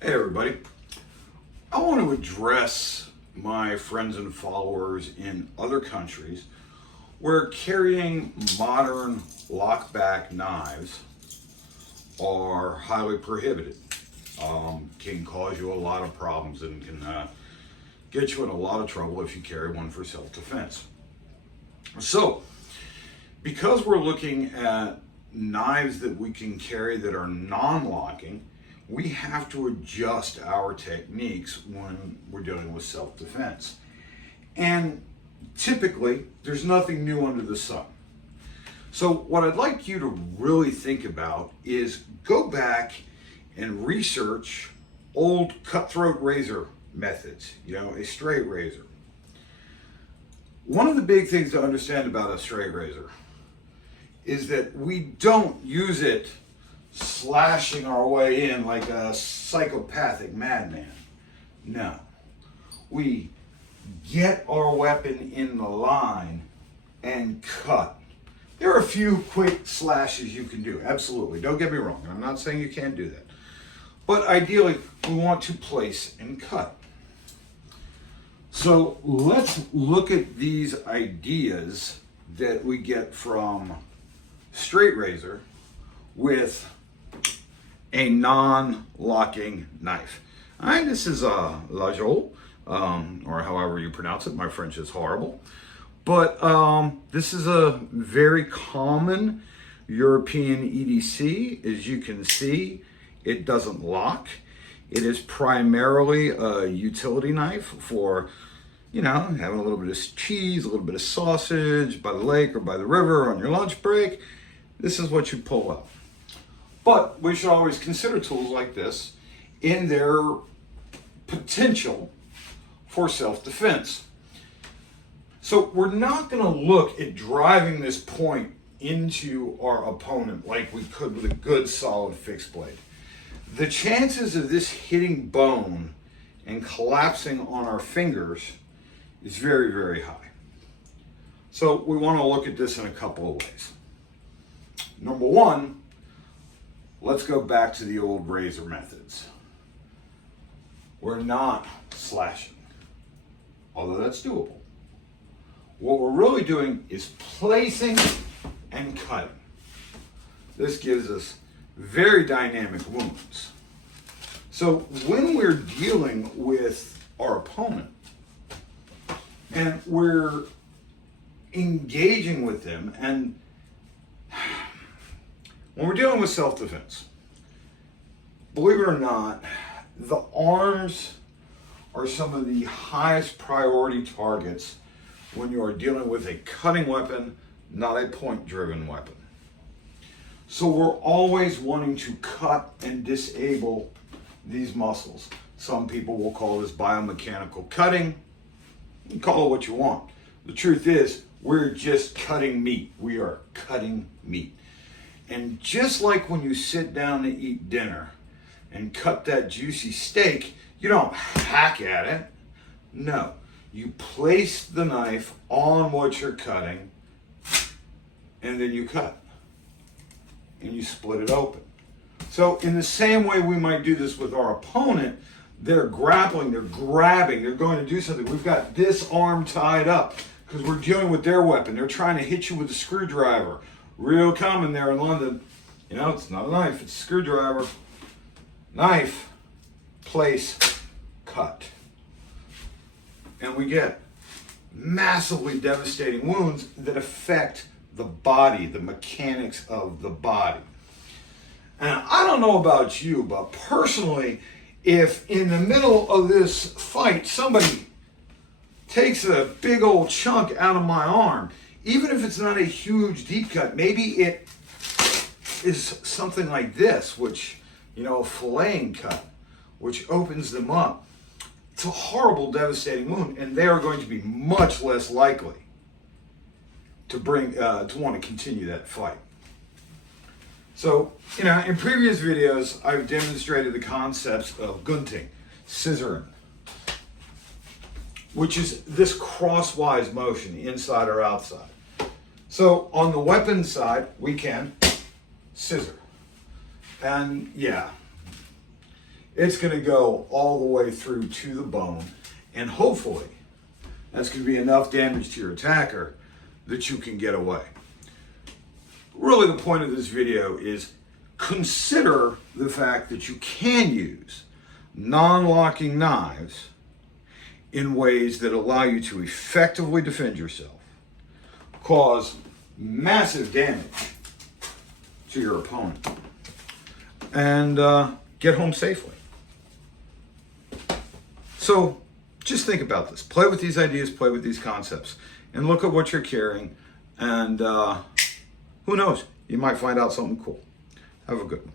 Hey everybody, I want to address my friends and followers in other countries where carrying modern lockback knives are highly prohibited. Can cause you a lot of problems and can get you in a lot of trouble if you carry one for self-defense. So, because we're looking at knives that we can carry that are non-locking, we have to adjust our techniques when we're dealing with self-defense. And typically, there's nothing new under the sun. So what I'd like you to really think about is go back and research old cutthroat razor methods, a straight razor. One of the big things to understand about a straight razor is that we don't use it slashing our way in like a psychopathic madman. No. We get our weapon in the line and cut. There are a few quick slashes you can do, absolutely. Don't get me wrong, I'm not saying you can't do that. But ideally, we want to place and cut. So let's look at these ideas that we get from straight razor with a non-locking knife. All right, this is Lajol, or however you pronounce it. My French is horrible. But this is a very common European EDC. As you can see, it doesn't lock. It is primarily a utility knife for, having a little bit of cheese, a little bit of sausage by the lake or by the river on your lunch break. This is what you pull out. But we should always consider tools like this in their potential for self-defense. So we're not going to look at driving this point into our opponent like we could with a good solid fixed blade. The chances of this hitting bone and collapsing on our fingers is very, very high. So we want to look at this in a couple of ways. Number one, let's go back to the old razor methods. We're not slashing, although that's doable. What we're really doing is placing and cutting. This gives us very dynamic wounds. So when we're dealing with our opponent and we're engaging with them, and when we're dealing with self-defense, believe it or not, the arms are some of the highest priority targets when you are dealing with a cutting weapon, not a point-driven weapon. So we're always wanting to cut and disable these muscles. Some people will call this biomechanical cutting. You can call it what you want. The truth is, we're just cutting meat. We are cutting meat. And just like when you sit down to eat dinner and cut that juicy steak, you don't hack at it. No. You place the knife on what you're cutting, and then you cut. And you split it open. So in the same way we might do this with our opponent, they're grappling, they're grabbing, they're going to do something. We've got this arm tied up because we're dealing with their weapon. They're trying to hit you with a screwdriver. Real common there in London. It's not a knife, it's a screwdriver. Knife, place, cut. And we get massively devastating wounds that affect the body, the mechanics of the body. And I don't know about you, but personally, if in the middle of this fight, somebody takes a big old chunk out of my arm, even if it's not a huge deep cut, maybe it is something like this, which, a filleting cut, which opens them up. It's a horrible, devastating wound, and they are going to be much less likely to want to continue that fight. So, in previous videos, I've demonstrated the concepts of gunting, scissoring, which is this crosswise motion, inside or outside. So on the weapon side, we can scissor. And yeah, it's going to go all the way through to the bone, and hopefully that's going to be enough damage to your attacker that you can get away. Really, the point of this video is consider the fact that you can use non-locking knives in ways that allow you to effectively defend yourself, cause massive damage to your opponent, and get home safely. So just think about this. Play with these ideas, play with these concepts, and look at what you're carrying, and who knows, you might find out something cool. Have a good one.